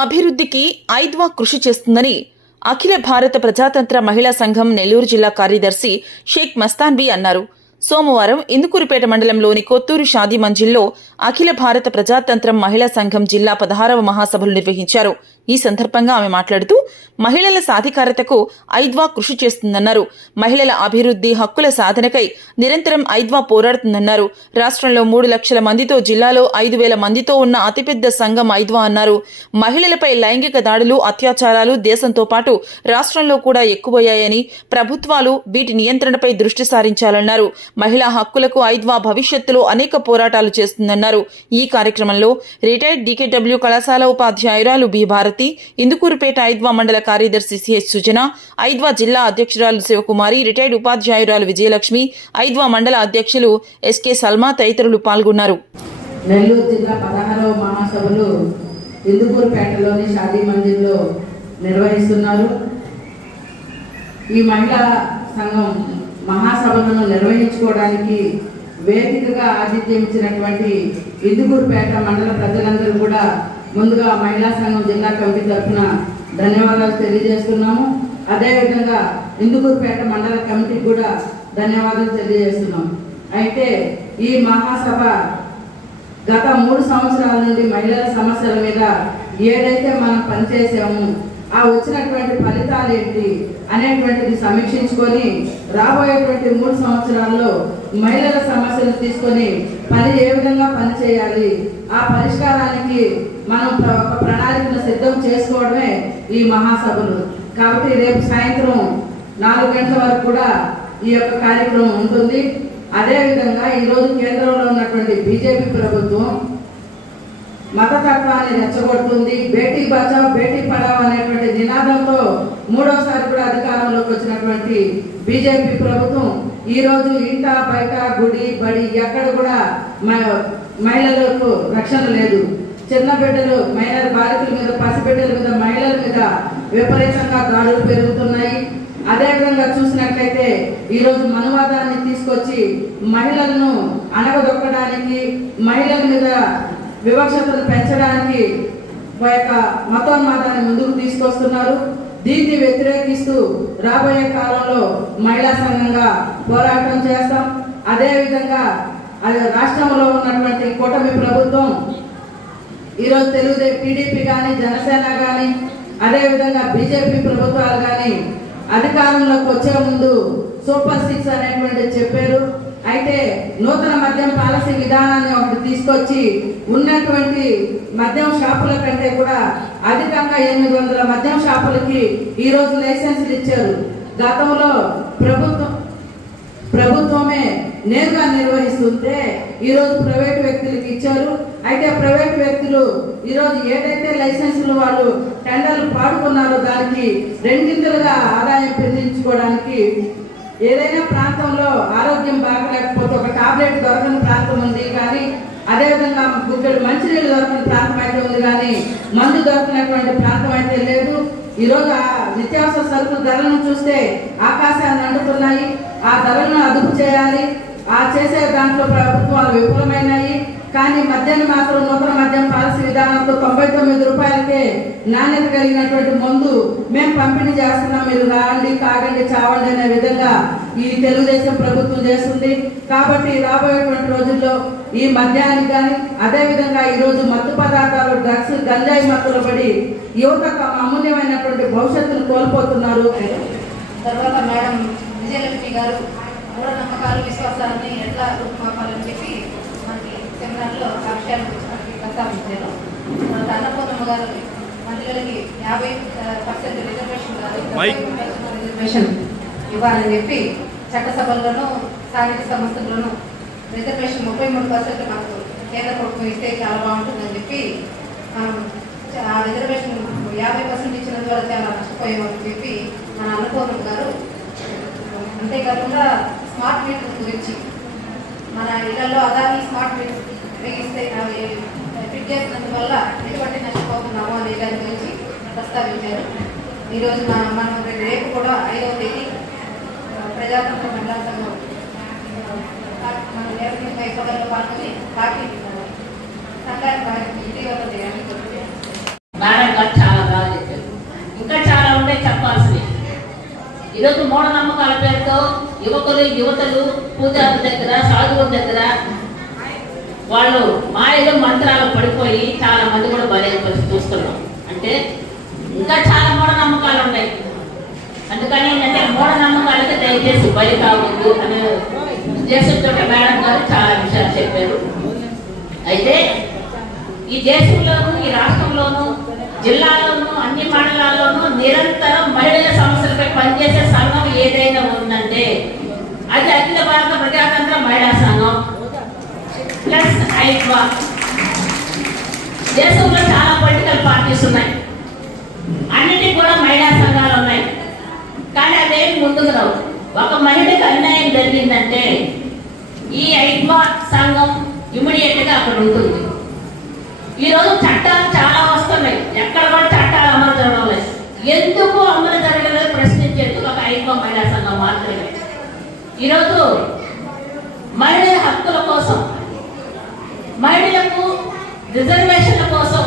అభివృద్ధికి ఐద్వా కృషి చేస్తుందని అఖిల భారత ప్రజాతంత్ర మహిళా సంఘం నెల్లూరు జిల్లా కార్యదర్శి షేక్ మస్తాన్వి అన్నారు. సోమవారం ఇందుకూరుపేట మండలంలోని కొత్తూరు షాదీ మంజిల్లో అఖిల భారత ప్రజాతంత్రం మహిళా సంఘం జిల్లా పదహారవ మహాసభలు నిర్వహించారు. ఈ సందర్భంగా ఆమె మాట్లాడుతూ మహిళల సాధికారతకు ఐద్వా కృషి చేస్తుందన్నారు. మహిళల అభివృద్ధి హక్కుల సాధనకై నిరంతరం ఐద్వా పోరాడుతుందన్నారు. రాష్ట్రంలో మూడు లక్షల మందితో జిల్లాలో ఐదు వేల మందితో ఉన్న అతిపెద్ద సంఘం ఐద్వా అన్నారు. మహిళలపై లైంగిక దాడులు అత్యాచారాలు దేశంతో పాటు రాష్ట్రంలో కూడా ఎక్కువయ్యాయని ప్రభుత్వాలు వీటి నియంత్రణపై దృష్టి సారించాలన్నారు. మహిళా హక్కులకు ఐద్వా భవిష్యత్తులో అనేక పోరాటాలు చేస్తుందన్నారు. ఈ కార్యక్రమంలో రిటైర్డ్ డీకేడబ్ల్యూ కళాశాల ఉపాధ్యాయురాలు బి. భారత్ భారతి ఇందుకూరుపేట ఐద్వా మండల కార్యదర్శి సిహెచ్ సుజన ఐద్వా జిల్లా అధ్యక్షురాలు శివకుమారి రిటైర్డ్ ఉపాధ్యాయురాలు విజయలక్ష్మి ఐద్వా మండల అధ్యక్షులు ఎస్కే సల్మా తదితరులు పాల్గొన్నారు. నెల్లూరు జిల్లా పదహారవ మహాసభలు ఇందుకూరుపేటలోని షాదీ మందిర్లో నిర్వహిస్తున్నారు. ఈ మహిళా సంఘం మహాసభలను నిర్వహించుకోవడానికి వేదికగా ఆతిథ్యం ఇచ్చినటువంటి ఇందుకూరుపేట మండల ప్రజలందరూ కూడా ముందుగా మహిళా సంఘం జిల్లా కమిటీ తరఫున ధన్యవాదాలు తెలియజేస్తున్నాము. అదేవిధంగా ఇందుకూరుపేట మండల కమిటీకి కూడా ధన్యవాదాలు తెలియజేస్తున్నాం. అయితే ఈ మహాసభ గత మూడు సంవత్సరాల నుండి మహిళల సమస్యల మీద ఏదైతే మనం పనిచేసామో ఆ వచ్చినటువంటి ఫలితాలు ఏంటి అనేటువంటిది సమీక్షించుకొని రాబోయేటువంటి మూడు సంవత్సరాల్లో మహిళల సమస్యలు తీసుకొని పని ఏ విధంగా పనిచేయాలి ఆ పరిష్కారానికి మనం ఒక ప్రణాళికను సిద్ధం చేసుకోవడమే ఈ మహాసభలు. కాబట్టి రేపు సాయంత్రం నాలుగు గంటల వరకు కూడా ఈ యొక్క కార్యక్రమం ఉంటుంది. అదేవిధంగా ఈరోజు కేంద్రంలో ఉన్నటువంటి బీజేపీ ప్రభుత్వం మతతత్వాన్ని రెచ్చగొడుతుంది. బేటీ బచావ్ బేటీ పడావ్ అనేటువంటి నినాదంతో మూడోసారి కూడా అధికారంలోకి వచ్చినటువంటి బీజేపీ ప్రభుత్వం ఈరోజు ఇంట బయట గుడి బడి ఎక్కడ కూడా మ- మహిళలకు రక్షణ లేదు. చిన్న బిడ్డలు మహిళల బాలికల మీద పసిబిడ్డల మీద మహిళల మీద విపరీతంగా దాడులు పెరుగుతున్నాయి. అదేవిధంగా చూసినట్లయితే ఈరోజు మనువాదాన్ని తీసుకొచ్చి మహిళలను అణగదొక్కడానికి మహిళల మీద వివక్షతను పెంచడానికి మా యొక్క మతోన్మాదాన్ని ముందుకు తీసుకొస్తున్నారు. దీన్ని వ్యతిరేకిస్తూ రాబోయే కాలంలో మహిళా సంఘంగా పోరాటం చేస్తాం. అదేవిధంగా అది రాష్ట్రంలో ఉన్నటువంటి కూటమి ప్రభుత్వం ఈరోజు తెలుగుదేశం టీడీపీ కానీ జనసేన కానీ అదేవిధంగా బీజేపీ ప్రభుత్వాలు కానీ అధికారంలోకి వచ్చే ముందు సూపర్ సిక్స్ అనేటువంటి చెప్పారు. అయితే నూతన మద్యం పాలసీ విధానాన్ని ఒకటి తీసుకొచ్చి ఉన్నటువంటి మద్యం షాపుల కంటే కూడా అధికంగా ఎనిమిది వందల మద్యం షాపులకి ఈరోజు లైసెన్సులు ఇచ్చారు. గతంలో ప్రభుత్వం ప్రభుత్వమే నేరుగా నిర్వహిస్తుంటే ఈరోజు ప్రైవేట్ వ్యక్తులకు ఇచ్చారు. అయితే ప్రైవేట్ వ్యక్తులు ఈరోజు ఏదైతే లైసెన్సులు వాళ్ళు టెండర్లు పాడుకున్నారో దానికి రెండింతలుగా ఆదాయం పెంచుకోవడానికి ఏదైనా ప్రాంతంలో టాబ్లెట్ దొరకని ప్రాంతం ఉంది కానీ అదేవిధంగా గుడ్డలు మంచినీళ్ళు దొరకని ప్రాంతం అయితే ఉంది కానీ మందు దొరకనటువంటి ప్రాంతం అయితే లేదు. ఈరోజు ఆ నిత్యావసర సరుకుల ధరలను చూస్తే ఆకాశాన్ని అంటుతున్నాయి. ఆ ధరలను అదుపు చేయాలి. ఆ చేసే దాంట్లో ప్రభుత్వాలు విఫలమైనాయి. కానీ మద్యాన్ని మాత్రం నూతన మద్యం పాలసీ విధానంతో తొంభై తొమ్మిది రూపాయలకే నాణ్యత కలిగినటువంటి మందు మేము పంపిణీ చేస్తున్నాం. మీరు రాండి తాగండి చావండి అనే విధంగా ఈ తెలుగుదేశం ప్రభుత్వం చేస్తుంది. కాబట్టి రాబోయేటువంటి రోజుల్లో ఈ మద్యానికి కానీ అదేవిధంగా ఈరోజు మత్తు పదార్థాలు డ్రగ్స్ గంజాయి మత్తులు పడి యువత తమ అమూల్యమైనటువంటి భవిష్యత్తును కోల్పోతున్నారు. తర్వాత మేడం విజయలక్ష్మి గారు మూఢనమ్మకాలు విశ్వాసాన్ని ఎట్లా రూపుమాపాలని చెప్పి ఆ విషయాల గురించి మనకి ప్రస్తావించారు అన్నపూర్ణమ్మ గారు మహిళలకి యాభై పర్సెంట్ రిజర్వేషన్ మైక్. రిజర్వేషన్ ఇవ్వాలని చెప్పి చట్టసభల్లోనూ స్థానిక సంస్థల్లోనూ రిజర్వేషన్ ముప్పై మూడు పర్సెంట్ మనకు కేంద్ర ప్రభుత్వం ఇస్తే చాలా బాగుంటుందని చెప్పి మనం ఆ రిజర్వేషన్ యాభై పర్సెంట్ ఇచ్చిన ద్వారా చాలా నష్టపోయామని చెప్పి మన అన్నపూర్ణ గారు అంతేకాకుండా స్మార్ట్ మీటర్ గురించి మన ఇళ్ళలో అదాని స్మార్ట్ మీటర్ ఉపయోగిస్తే అవి ఫిట్ చేసినందువల్ల ఎటువంటి నష్టపోతున్నామో అనే దాని గురించి ప్రస్తావించారు. ఈరోజు మన మనం రేపు కూడా ఐదవ తేదీ ప్రజాతంత్ర మహిళా సంఘం ఆ, మన నిర్వహించిన సభలో పాల్గొని పార్టీ సంఘానికి కార్యక్రమం ఇటీవల చేయాలని కోరుతున్నాను చాలా బాగా చెప్పారు. ఇంకా చాలా ఉంటే చెప్పాల్సింది. ఈరోజు మూఢనమ్మకాల పేరుతో యువకులు యువతలు పూజారుల దగ్గర సాధువుల దగ్గర వాళ్ళు మాయలు మంత్రాలు పడిపోయి చాలా మంది కూడా బలైన పరిస్థితి చూస్తున్నాం అంటే ఇంకా చాలా మూఢనమ్మకాలు ఉన్నాయి. అందుకని ఏంటంటే మూఢనమ్మకాలకి దయచేసి బలి కావద్దు అని దేశంతో మేడం గారు చాలా విషయాలు చెప్పారు. అయితే ఈ దేశంలోనూ ఈ రాష్ట్రంలోనూ జిల్లాలోనూ అన్ని మండలాల్లోనూ నిరంతరం మహిళల సమస్యలపై పనిచేసే సంఘం ఏదైనా ఉందంటే అది అఖిల భారత ప్రజాతంత్ర మహిళా సంఘం. ప్లస్ ఐక్వా దేశంలో చాలా పొలిటికల్ పార్టీస్ ఉన్నాయి. అన్నిటికి కూడా మహిళా సంఘాలు ఉన్నాయి. కానీ అదేమి ముందుకు రావు. ఒక మహిళకి అన్యాయం జరిగిందంటే ఈ ఐక్వా సంఘం ఇమీడియట్గా అక్కడ ఉంటుంది. ఈ రోజు చట్టాలు చాలా వస్తున్నాయి. ఎక్కడ కూడా చట్టాలు అమలు జరగడం లేదు ఎందుకు అమలు జరగలేదు ప్రశ్నించేందుకు ఒక ఐక్వ మహిళా సంఘం మాత్రమే ఈరోజు మహిళల హక్కుల కోసం మహిళలకు రిజర్వేషన్ల కోసం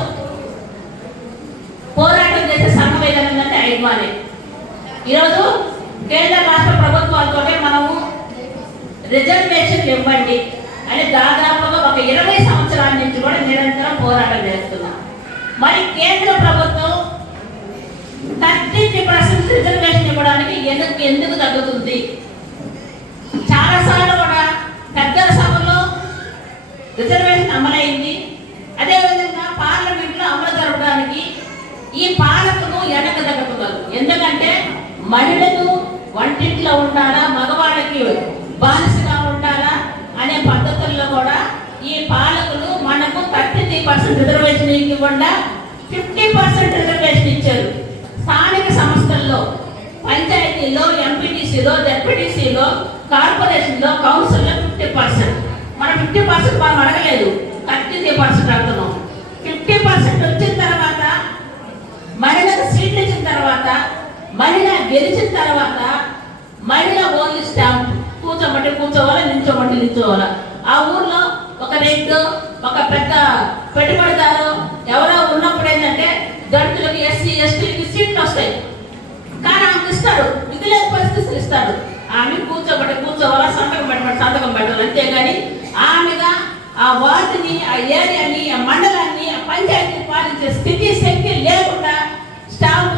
పోరాటం చేసే సంఘం ఏదైనా ఉందంటే ఈరోజు కేంద్ర రాష్ట్ర ప్రభుత్వాలతో మనము రిజర్వేషన్ ఇవ్వండి అని దాదాపుగా ఒక ఇరవై సంవత్సరాల నుంచి కూడా నిరంతరం పోరాటం చేస్తున్నాం. మరి కేంద్ర ప్రభుత్వం థర్టీ పర్సెంట్ రిజర్వేషన్ ఇవ్వడానికి ఎందుకు ఎందుకు తగ్గుతుంది? పాఠశాలలో కూడా పెద్దల సభలో రిజర్వేషన్ అమలైంది. అదేవిధంగా పార్లమెంట్లో అమలు జరపడానికి ఈ పాలకులు వెనక తగ్గుతున్నారు ఎందుకంటే మహిళలు వంటింట్లో ఉండాలా మగవాళ్ళకి బానిసగా ఉండాలా అనే పద్ధతుల్లో కూడా ఈ పాలకులు మనకు థర్టీ త్రీ పర్సెంట్ రిజర్వేషన్ ఇవ్వకుండా ఫిఫ్టీ పర్సెంట్ రిజర్వేషన్ ఇచ్చారు. స్థానిక సంస్థల్లో పంచాయతీలో ఎంపీటీసీలో జెడ్పీటీసీలో కార్పొరేషన్లో కౌన్సిల్లో ఫిఫ్టీ పర్సెంట్. మనం ఫిఫ్టీ పర్సెంట్ మనం అడగలేదు. థర్టీ పర్సెంట్ అడుగుతున్నాం. ఫిఫ్టీ పర్సెంట్ వచ్చిన తర్వాత మహిళకు సీట్లు ఇచ్చిన తర్వాత మహిళ గెలిచిన తర్వాత మహిళ ఓన్లీ స్టాంప్. కూర్చోమంటే కూర్చోవాలా నిల్చోమంటే నిల్చోవాలా? ఆ ఊర్లో ఒక రెండు ఒక పెద్ద పెట్టుబడిదారు ఎవరో ఉన్నప్పుడు ఏంటంటే దళితులకు ఎస్సీ ఎస్టీలకి సీట్లు వస్తాయి. కానీ ఆమెకు ఇస్తాడు. మిగిలిన పరిస్థితులు ఇస్తాడు. ఆమె కూర్చోబడి కూర్చోవాలా? సంతకం పెట్టమని సంతకం పెట్టాలి. అంతేగాని ఆమెగా ఆ వార్డుని ఆ ఏరియాని ఆ మండలాన్ని ఆ పంచాయతీని పాలించే స్థితి శక్తి లేకుండా స్టాఫ్